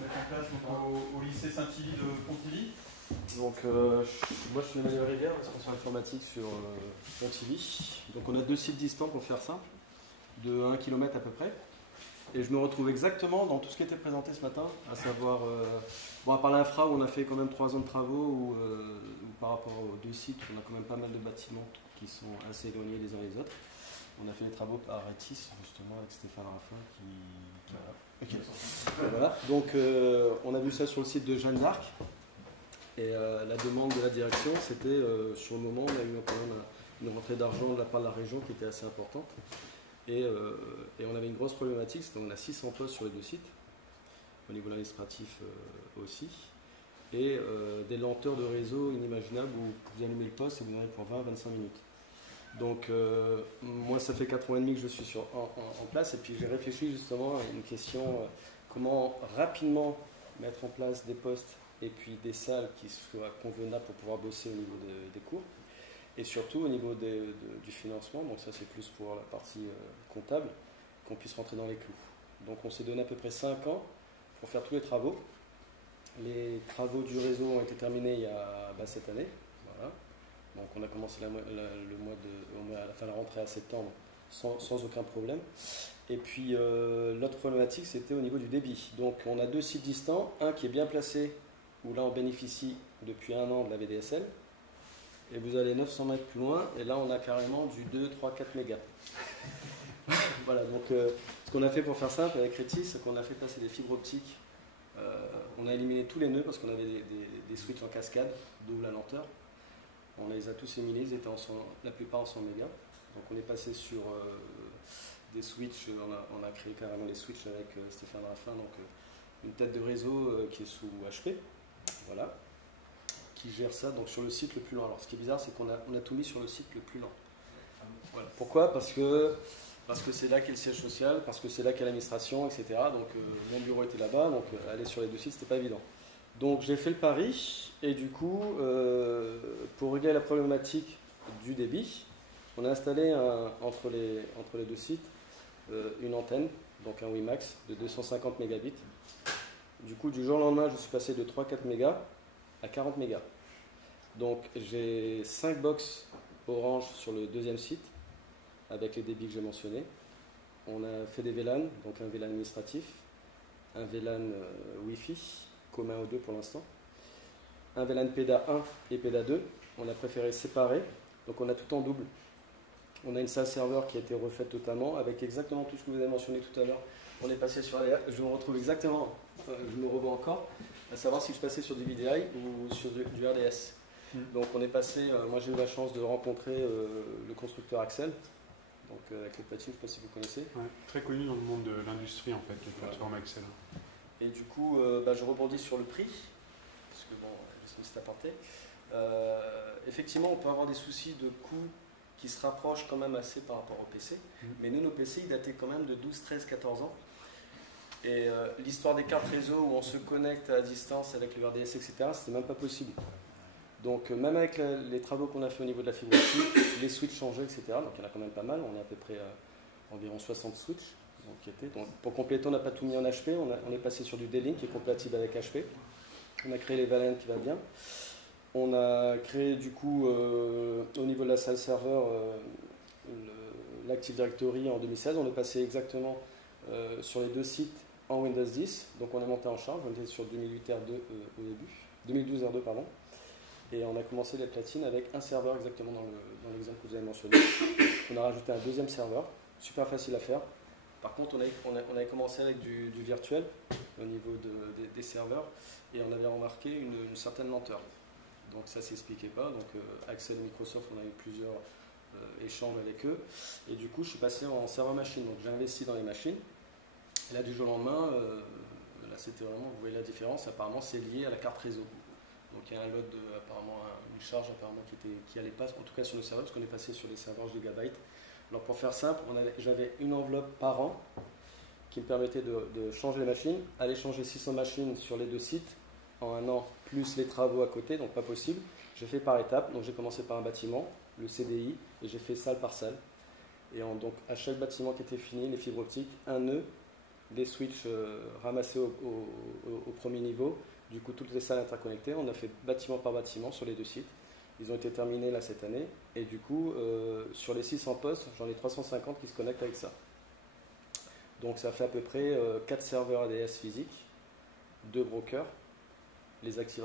mettre en place donc, au lycée Saint-Hilly de Pontivy. Donc, moi je suis Emmanuel Rivière, responsable informatique sur Pontivy. Donc on a 2 sites distants pour faire ça, de 1 km à peu près. Et je me retrouve exactement dans tout ce qui était présenté ce matin, à savoir, bon, à part l'infra où on a fait quand même 3 ans de travaux, où par rapport aux 2 sites, on a quand même pas mal de bâtiments qui sont assez éloignés les uns les autres. On a fait des travaux par Retis, justement, avec Stéphane Raffin voilà. Donc on a vu ça sur le site de Jeanne d'Arc. Et la demande de la direction, c'était, sur le moment, on a eu quand même une rentrée d'argent de la part de la région qui était assez importante. Et on avait une grosse problématique, c'est qu'on a 600 postes sur les 2 sites, au niveau administratif aussi, et des lenteurs de réseau inimaginables où vous allumez le poste et vous en avez pour 20-25 minutes. Donc moi ça fait 4 ans et demi que je suis en place, et puis j'ai réfléchi justement à une question, comment rapidement mettre en place des postes et puis des salles qui soient convenables pour pouvoir bosser au niveau des cours. Et surtout au niveau du financement, donc ça c'est plus pour la partie comptable, qu'on puisse rentrer dans les clous. Donc on s'est donné à peu près 5 ans pour faire tous les travaux. Les travaux du réseau ont été terminés il y a cette année. Voilà. Donc on a commencé le mois à la fin de la rentrée à septembre sans aucun problème. Et puis l'autre problématique c'était au niveau du débit. Donc on a 2 sites distants, un qui est bien placé, où là on bénéficie depuis 1 an de la VDSL. Et vous allez 900 mètres plus loin, et là on a carrément du 2, 3, 4 mégas. Voilà, donc ce qu'on a fait pour faire simple avec Retis, c'est qu'on a fait passer des fibres optiques. On a éliminé tous les nœuds parce qu'on avait des switches en cascade, d'où la lenteur. On les a tous éliminés, ils étaient la plupart en 100 mégas. Donc on est passé sur des switches, on a créé carrément des switches avec Stéphane Raffin, donc une tête de réseau qui est sous HP. Voilà. Qui gère ça donc sur le site le plus lent. Alors ce qui est bizarre, c'est qu'on a tout mis sur le site le plus lent. Voilà. Pourquoi? Parce que c'est là qu'est le siège social, parce que c'est là qu'est l'administration, etc. Donc mon bureau était là-bas, donc aller sur les 2 sites, c'était pas évident. Donc j'ai fait le pari, et du coup, pour régler la problématique du débit, on a installé entre les 2 sites une antenne, donc un WiMAX de 250 mégabits. Du coup, du jour au lendemain, je suis passé de 3-4 mégas à 40 mégas. Donc j'ai 5 box Orange sur le 2e site avec les débits que j'ai mentionnés. On a fait des VLAN, donc un VLAN administratif, un VLAN Wi-Fi, commun aux 2 pour l'instant, un VLAN PEDA 1 et PEDA 2. On a préféré séparer, donc on a tout en double. On a une salle serveur qui a été refaite totalement avec exactement tout ce que vous avez mentionné tout à l'heure. On est passé sur je me retrouve exactement, je me revois encore, à savoir si je passais sur du VDI ou sur du RDS. Donc on est passé, moi j'ai eu la chance de rencontrer le constructeur Axel, donc avec le platine, je ne sais pas si vous connaissez. Ouais, très connu dans le monde de l'industrie en fait, les plateformes Axel. Et du coup, je rebondis sur le prix, parce que bon, je sais c'est apporté. Effectivement, on peut avoir des soucis de coûts qui se rapprochent quand même assez par rapport au PC, mais nous, nos PC, ils dataient quand même de 12, 13, 14 ans. Et l'histoire des cartes réseau où on se connecte à distance avec le RDS, etc., c'était même pas possible. Donc même avec les travaux qu'on a fait au niveau de la fibre optique, les switches changeaient, etc. Donc il y en a quand même pas mal, on est à peu près environ 60 switches. Donc, pour compléter, on n'a pas tout mis en HP, on est passé sur du D-Link qui est compatible avec HP. On a créé les VLAN qui va bien. On a créé du coup au niveau de la salle serveur l'Active Directory en 2016. On est passé exactement sur les 2 sites en Windows 10. Donc on est monté en charge, on était sur 2008 R2 au début, 2012 R2 pardon. Et on a commencé les platines avec un serveur exactement dans l'exemple que vous avez mentionné. On a rajouté un 2e serveur, super facile à faire. Par contre, on avait commencé avec du virtuel au niveau des serveurs, et on avait remarqué une certaine lenteur. Donc ça ne s'expliquait pas. Donc Axel et Microsoft, on a eu plusieurs échanges avec eux. Et du coup, je suis passé en serveur machine. Donc j'ai investi dans les machines. Et là, du jour au lendemain, là c'était vraiment, vous voyez la différence, apparemment c'est lié à la carte réseau. Donc il y a un lot apparemment une charge apparemment qui allait pas, en tout cas sur nos serveurs, parce qu'on est passé sur des serveurs gigabytes. Alors pour faire simple, j'avais une enveloppe par an qui me permettait de changer les machines, aller changer 600 machines sur les 2 sites en 1 an, plus les travaux à côté, donc pas possible. J'ai fait par étapes, donc j'ai commencé par un bâtiment, le CDI, et j'ai fait salle par salle. Et donc à chaque bâtiment qui était fini, les fibres optiques, un nœud les switches ramassés au premier niveau, du coup toutes les salles interconnectées. On a fait bâtiment par bâtiment sur les deux sites. Ils ont été terminés là cette année. Et du coup, sur les 600 postes, j'en ai 350 qui se connectent avec ça. Donc ça fait à peu près 4 serveurs ADS physiques, 2 brokers, les Active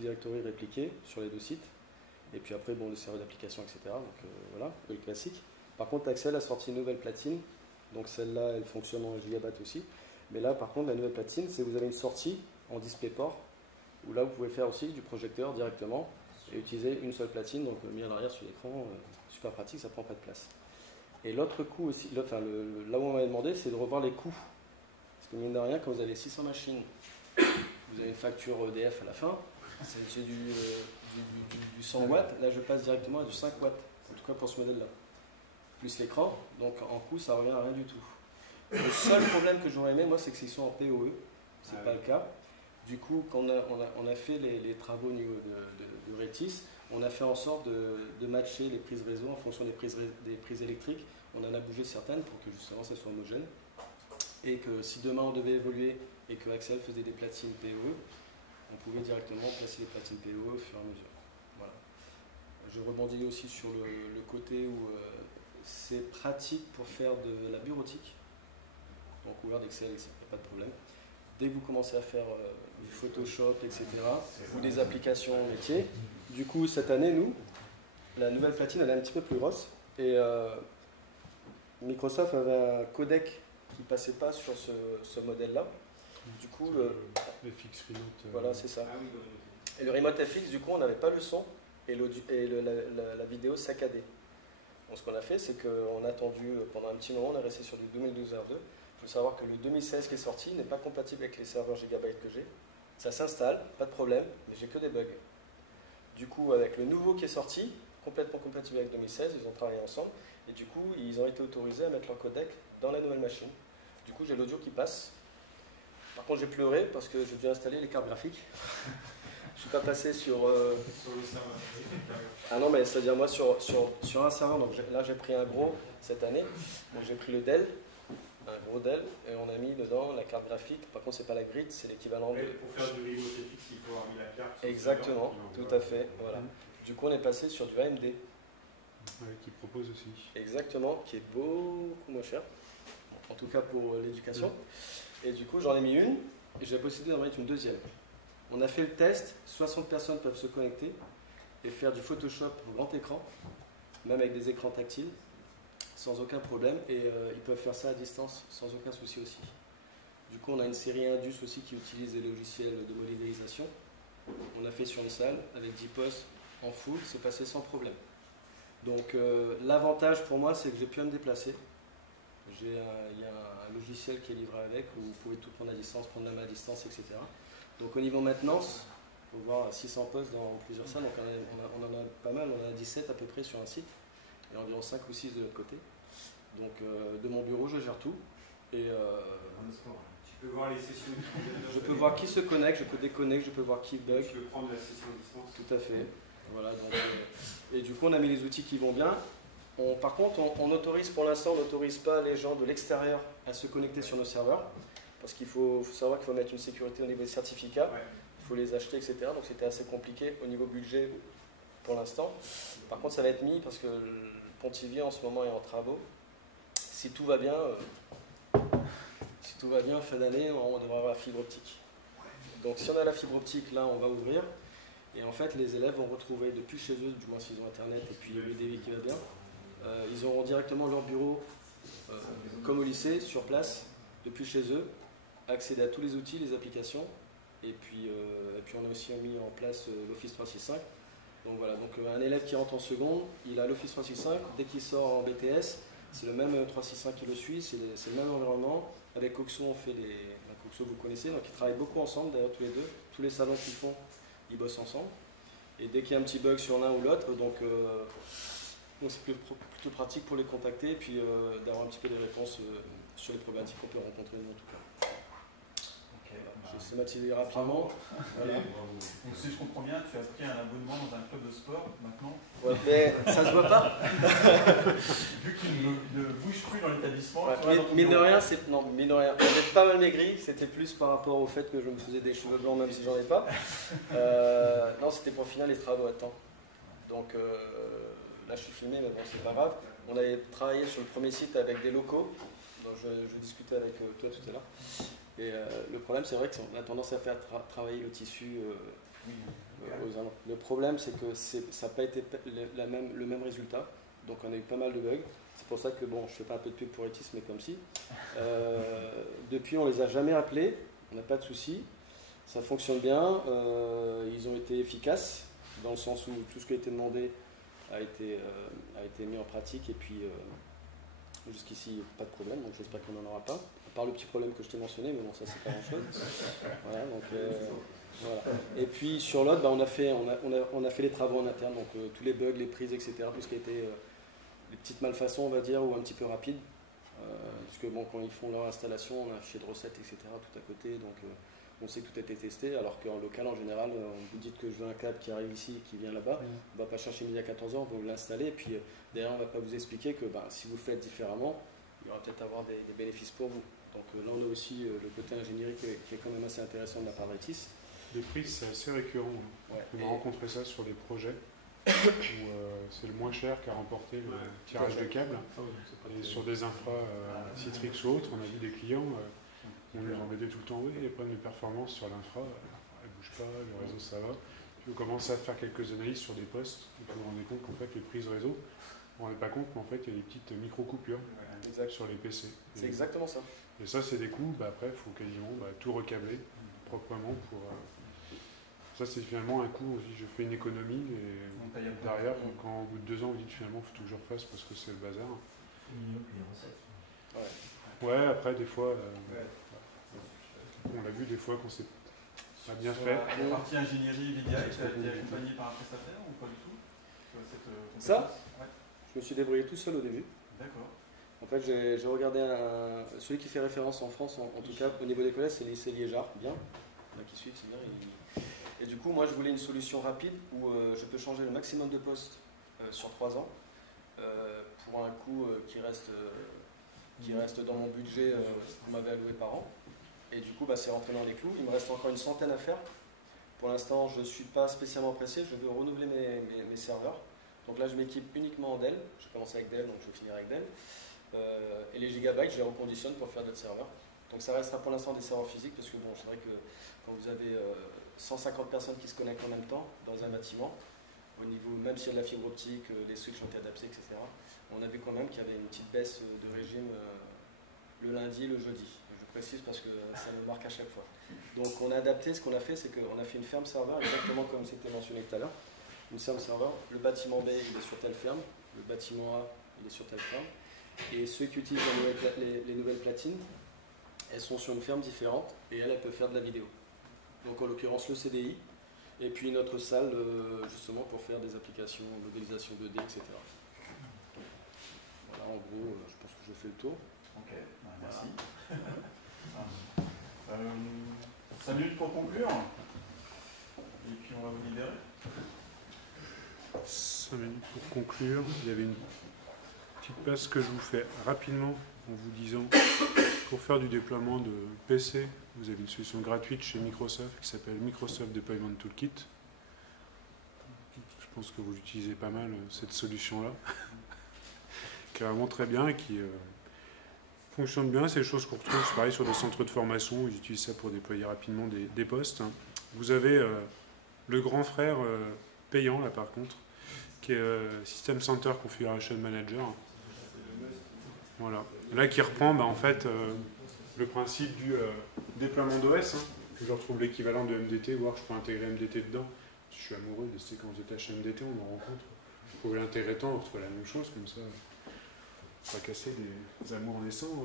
Directory répliqués sur les deux sites. Et puis après, bon, le serveur d'application, etc. Donc voilà, le classique. Par contre, Axel a sorti une nouvelle platine. Donc celle-là, elle fonctionne en gigabyte aussi. Mais là, par contre, la nouvelle platine, c'est que vous avez une sortie en DisplayPort, où là, vous pouvez faire aussi du projecteur directement et utiliser une seule platine, donc mis à l'arrière sur l'écran, super pratique, ça prend pas de place. Et l'autre coût aussi, là où on m'avait demandé, c'est de revoir les coûts. Parce que mine de rien, quand vous avez 600 machines, vous avez une facture EDF à la fin, c'est du 100 watts, là je passe directement à du 5 watts, en tout cas pour ce modèle-là. Plus l'écran, donc en coût ça revient à rien du tout. Le seul problème que j'aurais aimé, moi, c'est qu'ils sont en PoE, c'est pas le cas. Du coup, quand on a fait les travaux au niveau de Retis, on a fait en sorte de matcher les prises réseau en fonction des prises électriques. On en a bougé certaines pour que justement ça soit homogène. Et que si demain on devait évoluer et que Axel faisait des platines PoE, on pouvait directement placer les platines PoE au fur et à mesure. Voilà. Je rebondis aussi sur le côté où c'est pratique pour faire de la bureautique. Donc Word, Excel, il n'y a pas de problème. Dès que vous commencez à faire du Photoshop, etc., ou des applications métiers, du coup, cette année, nous, la nouvelle platine, elle est un petit peu plus grosse. Et Microsoft avait un codec qui ne passait pas sur ce modèle-là. Du coup, le FX Remote. Voilà, c'est ça. Et le Remote FX, du coup, on n'avait pas le son et la vidéo saccadée. Donc, ce qu'on a fait, c'est qu'on a attendu pendant un petit moment, on est resté sur du 2012 R2. Il faut savoir que le 2016 qui est sorti n'est pas compatible avec les serveurs Gigabyte que j'ai. Ça s'installe, pas de problème, mais j'ai que des bugs. Du coup, avec le nouveau qui est sorti, complètement compatible avec 2016, ils ont travaillé ensemble, et du coup, ils ont été autorisés à mettre leur codec dans la nouvelle machine. Du coup, j'ai l'audio qui passe. Par contre, j'ai pleuré parce que j'ai dû installer les cartes graphiques. Je suis pas passé sur... Sur le serveur. Ah non, mais c'est-à-dire moi, sur un serveur, donc là, j'ai pris un gros cette année. Donc, j'ai pris le Dell, un gros Dell, et on a mis dedans la carte graphique. Par contre, c'est pas la grid, c'est l'équivalent de... Pour faire du remote FX, il faut avoir mis la carte. Exactement, tout à fait. Voilà. Du coup, on est passé sur du AMD. Ouais, qui propose aussi. Exactement, qui est beaucoup moins cher. En tout cas pour l'éducation. Et du coup, j'en ai mis une, et j'ai la possibilité d'en mettre une deuxième. On a fait le test, 60 personnes peuvent se connecter et faire du Photoshop au grand écran, même avec des écrans tactiles, sans aucun problème, et ils peuvent faire ça à distance sans aucun souci aussi. Du coup, on a une série Indus aussi qui utilise des logiciels de modélisation. On a fait sur une salle avec 10 postes en full, c'est passé sans problème. Donc l'avantage pour moi, c'est que j'ai pu me déplacer. Il y a un logiciel qui est livré avec, où vous pouvez tout prendre à distance, prendre la main à distance, etc. Donc au niveau maintenance, il faut voir 600 postes dans plusieurs salles, donc on en a pas mal, on en a 17 à peu près sur un site, et environ 5 ou 6 de l'autre côté. Donc de mon bureau, je gère tout. Et tu peux voir les sessions. je peux voir qui se connecte, je peux déconnecter, je peux voir qui bug. Tu peux prendre la session à distance. Tout à fait. Voilà, donc, et du coup, on a mis les outils qui vont bien. Par contre, on autorise, pour l'instant, on n'autorise pas les gens de l'extérieur à se connecter sur nos serveurs. Parce qu'il faut savoir qu'il faut mettre une sécurité au niveau des certificats. Ouais. Il faut les acheter, etc. Donc c'était assez compliqué au niveau budget pour l'instant. Par contre, ça va être mis parce que le Pontivy en ce moment est en travaux. Si tout va bien, fin d'année, on devra avoir la fibre optique. Donc si on a la fibre optique, là, on va ouvrir. Et en fait, les élèves vont retrouver depuis chez eux, du moins s'ils ont Internet et puis le débit qui va bien, ils auront directement leur bureau, comme au lycée, sur place, depuis chez eux, accéder à tous les outils, les applications. Et puis on a aussi mis en place l'Office 365. Donc voilà, donc un élève qui rentre en seconde, il a l'Office 365. Dès qu'il sort en BTS, c'est le même 365 qui le suit, c'est le même environnement. Avec Coxo, on fait Coxo, vous connaissez, donc ils travaillent beaucoup ensemble, d'ailleurs tous les deux. Tous les salons qu'ils font, ils bossent ensemble. Et dès qu'il y a un petit bug sur l'un ou l'autre, donc c'est plutôt pratique pour les contacter et puis d'avoir un petit peu des réponses sur les problématiques qu'on peut rencontrer nous en tout cas. Ok, systématiser rapidement. Voilà. Donc si je comprends bien, tu as pris un abonnement dans un club de sport maintenant. Ouais, mais ça se voit pas. Vu qu'il ne bouge plus dans l'établissement. Ouais, tu vois, donc mine de rien, j'avais pas mal maigri, c'était plus par rapport au fait que je me faisais des cheveux blancs même si j'en ai pas. Non, c'était pour finir les travaux à temps. Donc là je suis filmé, mais bon c'est pas grave. On avait travaillé sur le premier site avec des locaux, dont je discutais avec toi tout à l'heure. Et le problème c'est vrai qu'on a tendance à faire travailler le tissu aux alentours. Le problème c'est que ça n'a pas été le même résultat, donc on a eu pas mal de bugs. C'est pour ça que bon, je fais pas un peu de pub pour Etis, mais comme si. Depuis on les a jamais appelés, on n'a pas de soucis, ça fonctionne bien, ils ont été efficaces, dans le sens où tout ce qui a été demandé a été mis en pratique et puis jusqu'ici pas de problème, donc j'espère qu'on n'en aura pas. À part le petit problème que je t'ai mentionné, mais bon ça c'est pas grand chose. Voilà, donc, voilà. Et puis sur l'autre, on a fait les travaux en interne, donc tous les bugs, les prises, etc. Tout ce qui a été les petites malfaçons on va dire, ou un petit peu rapide. Parce que bon, quand ils font leur installation, on a un fichier de recettes, etc. tout à côté, donc on sait que tout a été testé, alors qu'en local, en général, vous dites que je veux un câble qui arrive ici et qui vient là-bas, on ne va pas chercher midi à 14h, on va vous l'installer, et puis derrière, on ne va pas vous expliquer que si vous faites différemment, il y aura peut-être avoir des bénéfices pour vous. Donc là, on a aussi le côté ingénierie qui est quand même assez intéressant de la part d'Etis. Les prises, c'est assez récurrent. Ouais. On a rencontré ça sur des projets où c'est le moins cher qu'à remporter le tirage de câbles. Et sur des infras Citrix ou autres, on a vu des clients, on leur embêtait tout le temps, oui, les problèmes de performance sur l'infra, elle ne bouge pas, le réseau ça va. Puis on commence à faire quelques analyses sur des postes, et puis vous vous rendez compte qu'en fait les prises réseau, on ne se rendait pas compte, mais en fait il y a des petites micro-coupures sur les PC. C'est exactement ça. Et ça, c'est des coûts, après il faut quasiment tout recabler proprement pour... Ça, c'est finalement un coût, on se dit, je fais une économie, et derrière, quand au bout de 2 ans, vous dites finalement, il faut tout que je refasse parce que c'est le bazar. Ouais, après, des fois, on l'a vu des fois qu'on s'est pas bien Sur fait. La partie ingénierie VDI, tu as été accompagné par un prestataire ou pas du tout sur cette compétence? Ça, je me suis débrouillé tout seul au début. D'accord. En fait, j'ai regardé celui qui fait référence en France, en tout cas au niveau des collèges, c'est le lycée Liégeard, bien. Là, qui suit, c'est bien. Et du coup, moi, je voulais une solution rapide où je peux changer le maximum de postes sur 3 ans pour un coût qui reste dans mon budget qu'on m'avait alloué par an. Et du coup, c'est rentré dans les clous. Il me reste encore une centaine à faire. Pour l'instant, je ne suis pas spécialement pressé. Je veux renouveler mes serveurs. Donc là, je m'équipe uniquement en Dell. Je commence avec Dell, donc je vais finir avec Dell. Et les gigabytes, je les reconditionne pour faire d'autres serveurs. Donc ça restera pour l'instant des serveurs physiques parce que bon, c'est vrai que quand vous avez 150 personnes qui se connectent en même temps dans un bâtiment, au niveau, même s'il y a de la fibre optique, les switches ont été adaptés, etc., on a vu quand même qu'il y avait une petite baisse de régime le lundi et le jeudi. Je précise parce que ça me marque à chaque fois. Donc on a adapté, ce qu'on a fait, c'est qu'on a fait une ferme serveur, exactement comme c'était mentionné tout à l'heure. Une ferme serveur, le bâtiment B il est sur telle ferme, le bâtiment A il est sur telle ferme, et ceux qui utilisent les nouvelles platines, elles sont sur une ferme différente et elles peuvent faire de la vidéo. Donc en l'occurrence le CDI, et puis notre salle justement pour faire des applications, modélisation 2D, etc. Voilà, en gros, je pense que je fais le tour. Ok, merci. 5 minutes pour conclure, et puis on va vous libérer. 5 minutes pour conclure. Il y avait une petite passe que je vous fais rapidement en vous disant, pour faire du déploiement de PC, vous avez une solution gratuite chez Microsoft qui s'appelle Microsoft Deployment Toolkit. Je pense que vous utilisez pas mal cette solution-là, qui est vraiment très bien et qui fonctionne bien. C'est des choses qu'on retrouve pareil sur des centres de formation. Ils utilisent ça pour déployer rapidement des postes. Vous avez le grand frère payant, là par contre, qui est System Center Configuration Manager. Voilà. Là qui reprend en fait le principe du déploiement d'OS. Je retrouve l'équivalent de MDT, voire je peux intégrer MDT dedans. Je suis amoureux des séquences de tâches MDT, on en rencontre. Vous pouvez l'intégrer tant, on retrouve la même chose, comme ça, pas casser des amours naissants.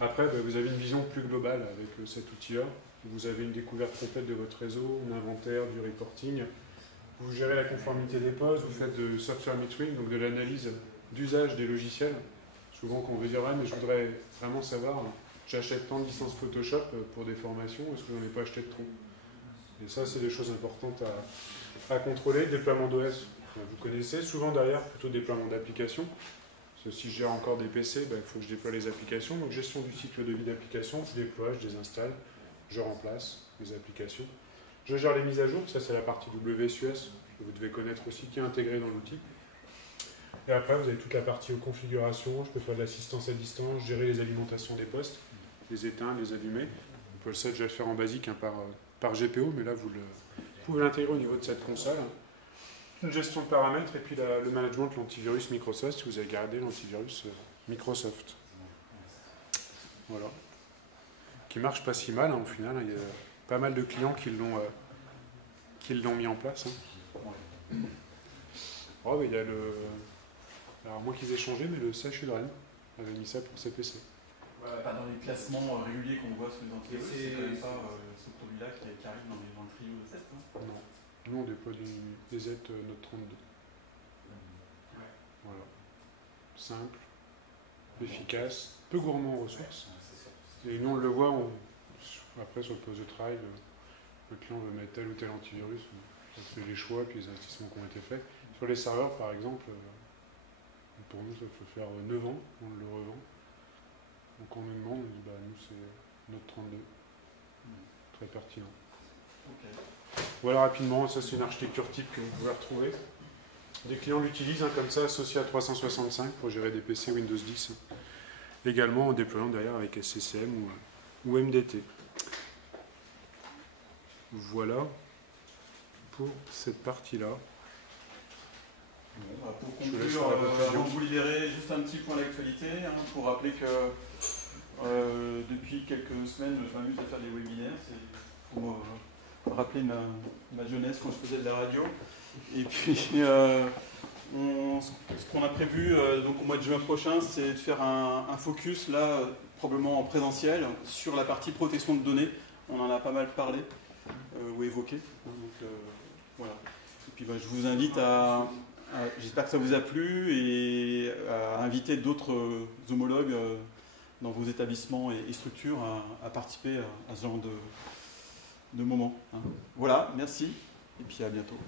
Après, vous avez une vision plus globale avec cet outil-là. Vous avez une découverte complète de votre réseau, un inventaire, du reporting. Vous gérez la conformité des postes, vous faites de software metering, donc de l'analyse d'usage des logiciels. Souvent, quand on veut dire, mais je voudrais vraiment savoir j'achète tant de licences Photoshop pour des formations, est-ce que j'en ai pas acheté de trop? Et ça, c'est des choses importantes à contrôler. Déploiement d'OS, vous connaissez. Souvent derrière, plutôt déploiement d'applications. Parce que si je gère encore des PC, il faut que je déploie les applications. Donc gestion du cycle de vie d'application, je déploie, je désinstalle, je remplace les applications. Je gère les mises à jour, ça c'est la partie WSUS, que vous devez connaître aussi, qui est intégrée dans l'outil. Et après, vous avez toute la partie aux configurations, je peux faire de l'assistance à distance, gérer les alimentations des postes, les éteindre, les allumer. On peut ça déjà le faire en basique par GPO, mais là vous pouvez l'intégrer au niveau de cette console. Une gestion de paramètres et puis le management de l'antivirus Microsoft, si vous avez gardé l'antivirus Microsoft. Voilà. Qui marche pas si mal, hein, au final. Il y a pas mal de clients qui l'ont mis en place. Hein. Oh, mais il y a alors, moi qu'ils aient changé, mais le CHU de Rennes avait mis ça pour ses PC. Pas dans les classements réguliers qu'on voit sur les antivirus, c'est quand même pas ce produit-là qui arrive dans le trio de 7. Hein. Non. Nous, on déploie des Z Note 32. Ouais. Voilà. Simple, efficace, peu gourmand en ressources. Et nous, on le voit, après, sur le poste de travail, le client veut mettre tel ou tel antivirus, on fait les choix, puis les investissements qui ont été faits. Sur les serveurs, par exemple, pour nous, ça peut faire 9 ans, on le revend. Donc on nous demande, on dit, nous, c'est Note 32. Très pertinent. Okay. Voilà rapidement, ça c'est une architecture type que vous pouvez retrouver. Des clients l'utilisent comme ça, associé à 365 pour gérer des PC Windows 10. Également en déployant derrière avec SCCM ou MDT. Voilà pour cette partie-là. Bon, pour conclure, avant de vous libérer, juste un petit point d'actualité, pour rappeler que depuis quelques semaines, je m'amuse à faire des webinaires. C'est pour me rappeler ma jeunesse quand je faisais de la radio. Et puis, ce qu'on a prévu donc au mois de juin prochain, c'est de faire un focus, là, probablement en présentiel, sur la partie protection de données. On en a pas mal parlé ou évoqué. Donc, voilà. Et puis, je vous invite j'espère que ça vous a plu et à inviter d'autres homologues dans vos établissements et structures à participer à ce genre de moment. Voilà, merci et puis à bientôt.